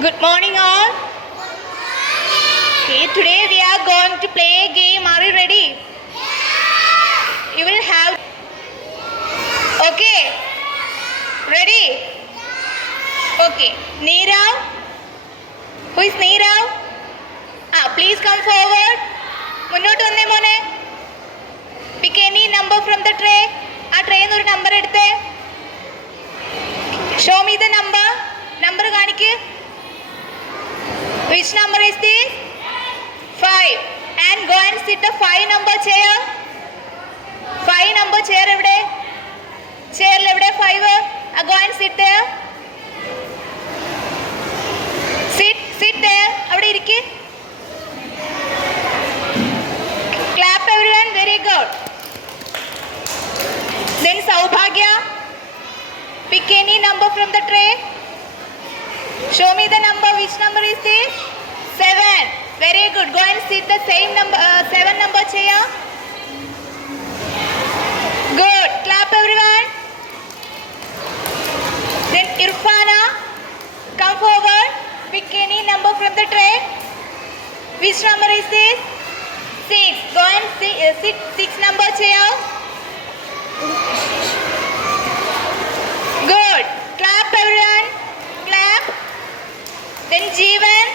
Good morning all. Okay, today we are going to play a game. Are you ready? You will have. Okay. Ready? Okay. Neerav. Who is Neerav? Please come forward. മുന്നോട്ട് വന്നേ മോനെ. Pick any number from the tray. ആ ട്രേന്ന് ഒരു number എടുത്തേ. Show me the number. Number കാണിക്ക്. Which number is this? 5. And go and sit the 5 number chair. 5 number chair evide? Chair evide 5? Go and sit there. Sit there. Avade irikku. Clap everyone. Very good. Then Saubhagya. Pick any number from the tray. Show me the number. Which number is this? 7. Very good. Go and sit the same number, 7 number chair. Good. Clap everyone. Then Irfana, come forward. Pick any number from the tray. Which number is this? 6. Go and sit 6 number chair. Good. Clap everyone. Clap. Then Jeevan,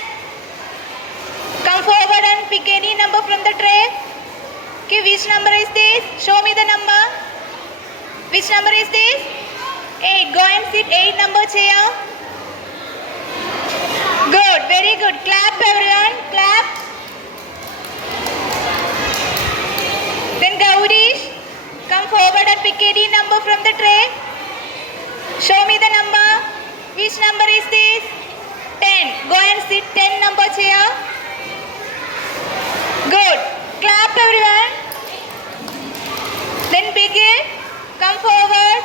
come forward and pick any number from the tray. Okay, which number is this? Show me the number. Which number is this? 8. Go and sit 8 number chair. Good. Very good. Clap everyone. Clap. Then Gaurish, come forward and pick any number from the tray. Show me the number. Which number is this? 10. Go and sit 10 number chair. Good. Clap everyone. Then begin. Come forward.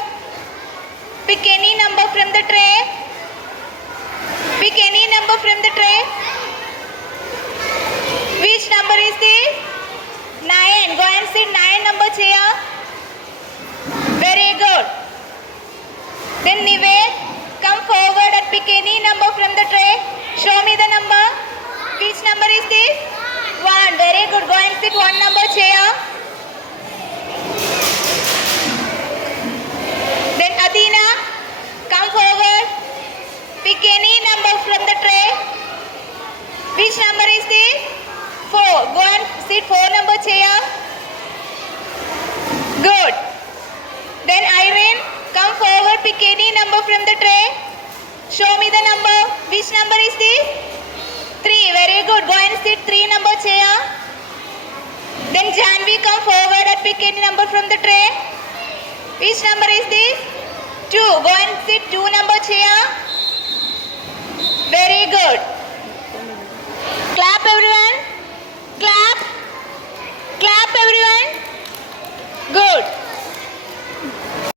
Pick any number from the tray. Pick any number from the tray. Which number is this? 9. Go and sit 9 number chair. Very good. Then Nived, come forward and pick any number from the tray. Show me the number. Which number is this? 1. Very good. Go and sit 1 number chair. Then Adina, come forward. Pick any number from the tray. Which number is this? 4. Go and sit 4 number chair. Good. Then Irene, come forward. Pick any number from the tray. Show me the number. Which number is this? 3. Very good. Go and sit 3 number chair. Then Janvi, come forward and pick any number from the tray. Which number is this? 2. Go and sit 2